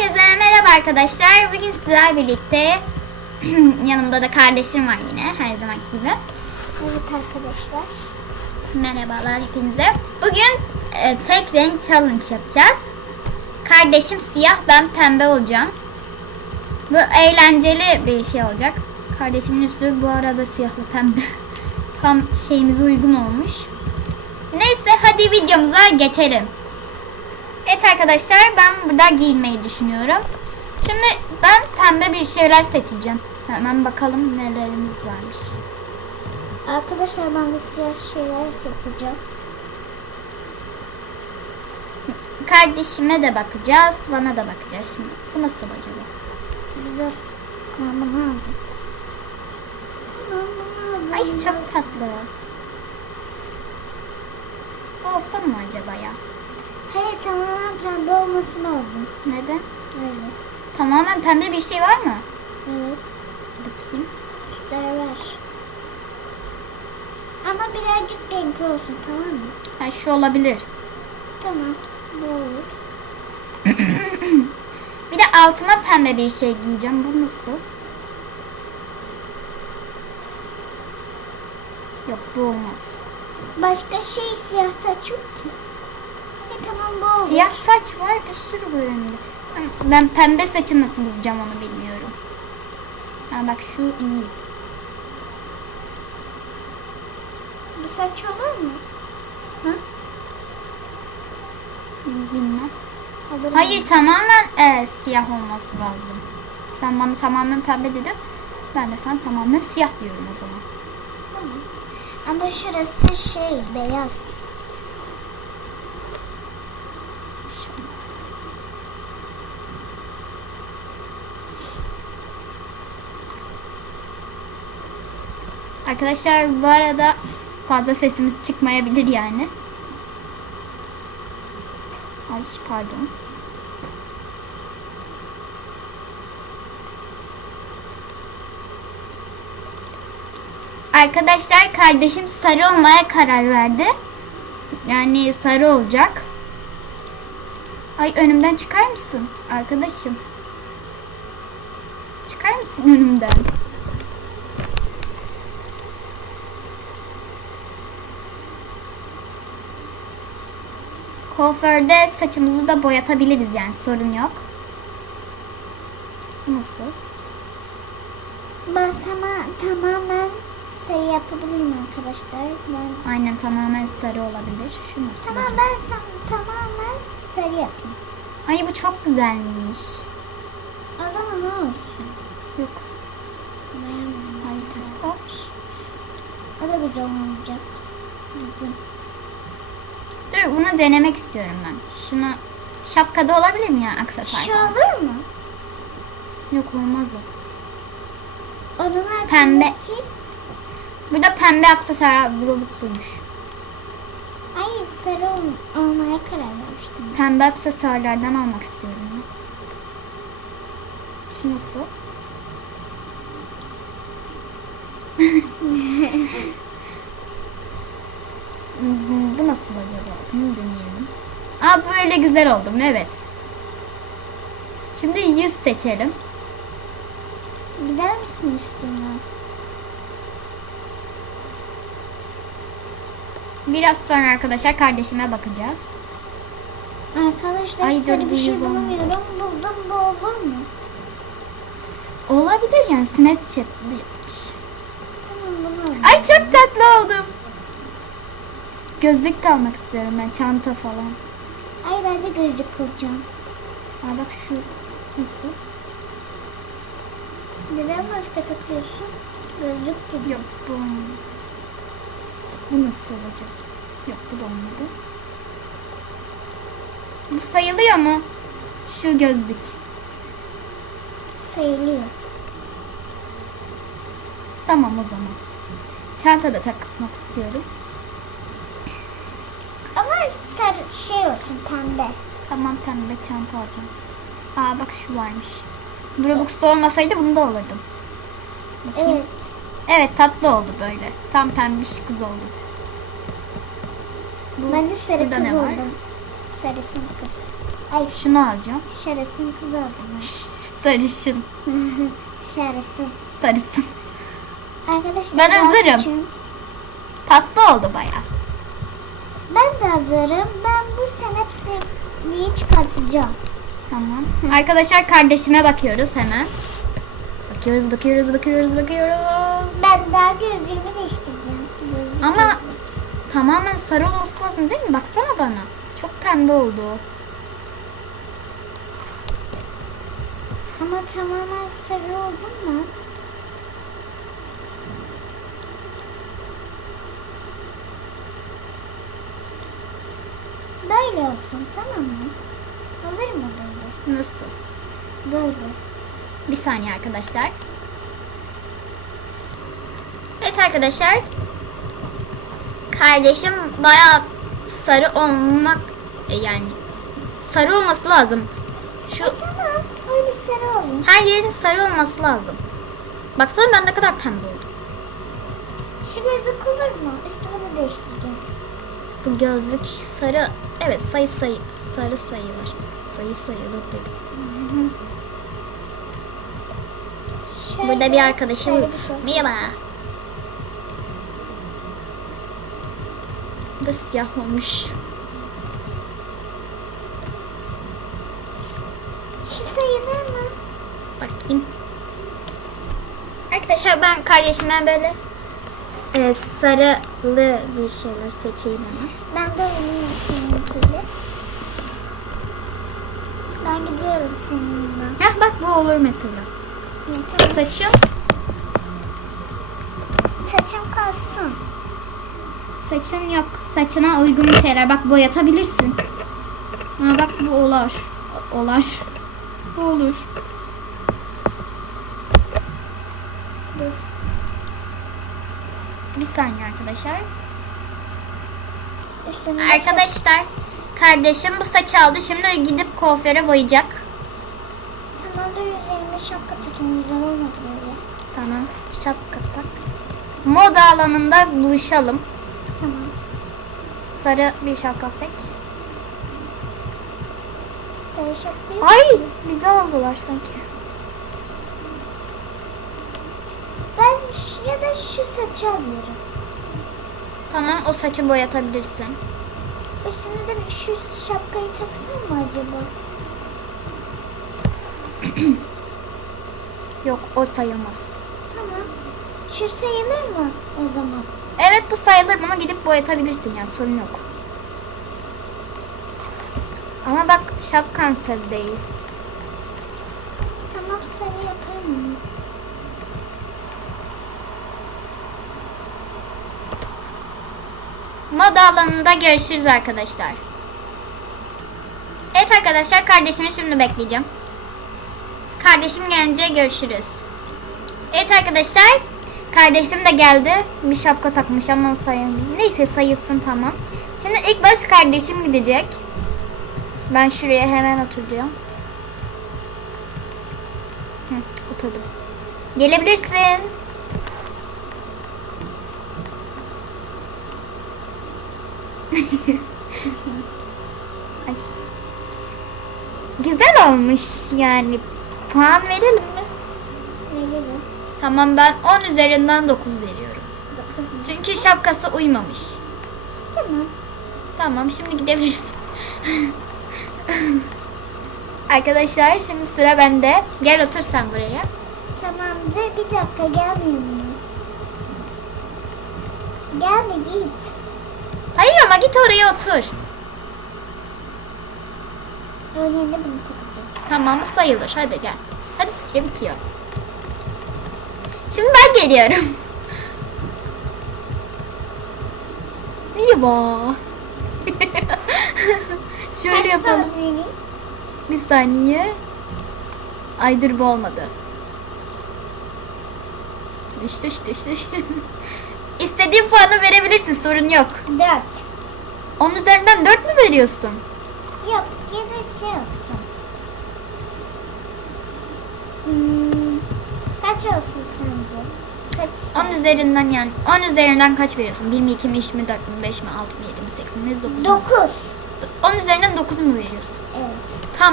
Herkese merhaba arkadaşlar. Bugün sizlerle birlikte yanımda da kardeşim var yine her zaman gibi. Evet arkadaşlar. Merhabalar hepinize. Bugün e, tek renk challenge yapacağız. Kardeşim siyah, ben pembe olacağım. Bu eğlenceli bir şey olacak. Kardeşimin üstü bu arada siyahlı pembe. Tam şeyimize uygun olmuş. Neyse hadi videomuza geçelim. Evet arkadaşlar ben burada giyinmeyi düşünüyorum. Şimdi ben pembe bir şeyler seçeceğim. Hemen bakalım nelerimiz varmış. Arkadaşlar ben de siyah şeyler seçeceğim. Kardeşime de bakacağız, bana da bakacağız şimdi. Bu nasıl acaba? Güzel. Ben bunu aldım. Tamam bunu aldım. Ay çok tatlı. Olsa mı acaba ya? Hayır tamamen pembe olması lazım. Neden? Öyle. Tamamen pembe bir şey var mı? Evet. Bakayım. Üstler var. Ama birazcık renkli olsun tamam mı? Ha, şu olabilir. Tamam. Bu olur. Bir de altıma pembe bir şey giyeceğim. Bu nasıl? Yok bu olmaz. Başka şey siyah saç yok ki. E tamam bu. Siyah saç var bir sürü bölümde. Ben- pembe saçı nasıl bulacağım onu bilmiyorum. Ha bak şu iyi. Bu saç olur mu? Hı? Bilmem. Olur Hayır mu? tamamen evet, siyah olması lazım. Sen bana tamamen pembe dedin. Ben de sana tamamen siyah diyorum o zaman. Tamam. Ama şurası şey beyaz. Arkadaşlar bu arada fazla sesimiz çıkmayabilir yani. Ay pardon. Arkadaşlar kardeşim sarı olmaya karar verdi. Yani sarı olacak. Ay önümden çıkar mısın arkadaşım? Çıkar mısın önümden? Kuaförde saçımızı da boyatabiliriz yani sorun yok. Nasıl? Ben sana tamamen şey yapabilirim arkadaşlar. Ben Aynen tamamen sarı olabilir. Şu nasıl? tamam ben sana tamamen sarı yapayım. Ay bu çok güzelmiş. O zaman ne olsun? Yok. Beğenmedim. Hoş. O da güzel olacak. Düzgün. Dur bunu denemek istiyorum ben. Şunu şapkada olabilir mi ya aksesuar Şu falan? olur mu? Yok olmaz o. Onun Pembe. Burada pembe aksesuar robutluymuş. Hayır sarı ol- olmaya karar vermiştim. Pembe aksesuarlardan almak istiyorum ya. Şu nasıl? Bu nasıl acaba? Bunu deneyelim. Aa böyle güzel oldum evet. Şimdi yüz seçelim. Gider misin üstüne? Biraz sonra arkadaşlar kardeşime bakacağız. Arkadaşlar Ay, bir şey bulamıyorum. Buldum bu olur mu? Olabilir yani Snapchat bir şey. Ay çok tatlı oldum. Gözlük de almak istiyorum ben çanta falan. Ay ben de gözlük alacağım. Aa bak şu nasıl? Neden maske takıyorsun? Gözlük gibi. Yok bu olmadı. Bu nasıl olacak? Yok bu da olmadı. Bu sayılıyor mu? Şu gözlük. Sayılıyor. Tamam o zaman. Çanta da takmak istiyorum. Sarı şey olsun pembe. Tamam pembe çanta alacağım. Aa bak şu varmış. Robux'ta olmasaydı bunda olurdum. Bakayım. Evet. Evet tatlı oldu böyle. Tam pembiş kız oldu. Bu- Ben de sarı kız oldum. Sarısın kız. Ay Şunu alacağım. şarasın kız oldum. Sarışın. Şarasın. Sarısın. Arkadaşlar Ben hazırım. Tatlı oldu baya. Ben de hazırım. Ben bu sene niye çıkartacağım? Tamam. Arkadaşlar kardeşime bakıyoruz hemen. Bakıyoruz, bakıyoruz, bakıyoruz, bakıyoruz. Ben daha gözlüğümü değiştireceğim. Gözlük Ama- gözlük. Tamamen sarı olması lazım değil mi? Baksana bana. Çok pembe oldu. Ama tamamen sarı oldu mu? Böyle olsun tamam mı? Olur mu böyle? Nasıl? Böyle. Bir saniye arkadaşlar. Evet arkadaşlar. Kardeşim bayağı sarı olmak e, yani sarı olması lazım. Şu E tamam öyle sarı olun. her yerin sarı olması lazım. Baksana ben ne kadar pembe oldum. Şu gözlük olur mu? Üstümü de değiştireceğim. Bu gözlük sarı. Evet sayı sayı sarı sayılır. Sayı sayılır dedim. Şöyle Burada bir arkadaşımız. şey Merhaba. Bu da siyah olmuş. Şu sayılır mı? Bakayım. Arkadaşlar ben kardeşime böyle e, sarılı bir şeyler seçeyim ama. Ben de oynayayım seninkiyle. Ben gidiyorum seninle. Heh bak bu olur mesela. Tamam. Saçın, Saçım kalsın. saçın yok. Saçına uygun bir şeyler. Bak boyatabilirsin. Ha bak bu olar. Olar. Bu olur. Dur. Saniye arkadaşlar. Üstüne Arkadaşlar kardeşim bu saçı aldı. Şimdi gidip kuaföre boyayacak. Tamam da üzerime şapka takayım. Güzel olmadı böyle. Tamam. Şapka tak. Moda alanında buluşalım. Tamam. Sarı bir şapka seç. Sarı şapkayı. Ay bizi aldılar sanki. Ben şu- ya da şu saçı alıyorum. Tamam o saçı boyatabilirsin. Üstüne de şu şapkayı taksam mı acaba? Yok o sayılmaz. Tamam. Şu sayılır mı o zaman? Evet bu sayılır ama gidip boyatabilirsin yani sorun yok. Ama bak şapkan sarı değil. Tamam sarı yaparım. Moda alanında görüşürüz arkadaşlar. Evet arkadaşlar kardeşimi şimdi bekleyeceğim. Kardeşim gelince görüşürüz. Evet arkadaşlar kardeşim de geldi. Bir şapka takmış ama sayılmıyor. Neyse sayılsın tamam. Şimdi ilk baş kardeşim gidecek. Ben şuraya hemen oturacağım. Hı, oturdum. Gelebilirsin. Güzel olmuş yani. Puan verelim mi? Verelim. Tamam ben 10 üzerinden 9 veriyorum. Dokuz. Çünkü şapkası uymamış. Tamam. Tamam şimdi gidebilirsin. Arkadaşlar şimdi sıra bende. Gel otur sen buraya. Tamamdır. Bir dakika gelmiyor mu? Gelme git. Hayır ama git oraya otur. Öyle bunu takacağım. Tamam sayılır. Hadi gel. Hadi süre bitiyor. Şimdi ben geliyorum. Merhaba. Şöyle Kaç yapalım. vereyim? Bir saniye. Ay dur bu olmadı. İşte işte işte. İstediğin puanı verebilirsin sorun yok. Dört. 10 üzerinden 4 mü veriyorsun? Yok yine şey olsun. Hmm, kaç olsun sence? Kaç? 10 üzerinden yani 10 üzerinden kaç veriyorsun? 1 mi 2 mi 3 mü 4 mü 5 mi 6 mı 7 mi 8 mi 9 mu? Dokuz. 10 üzerinden 9 mu veriyorsun?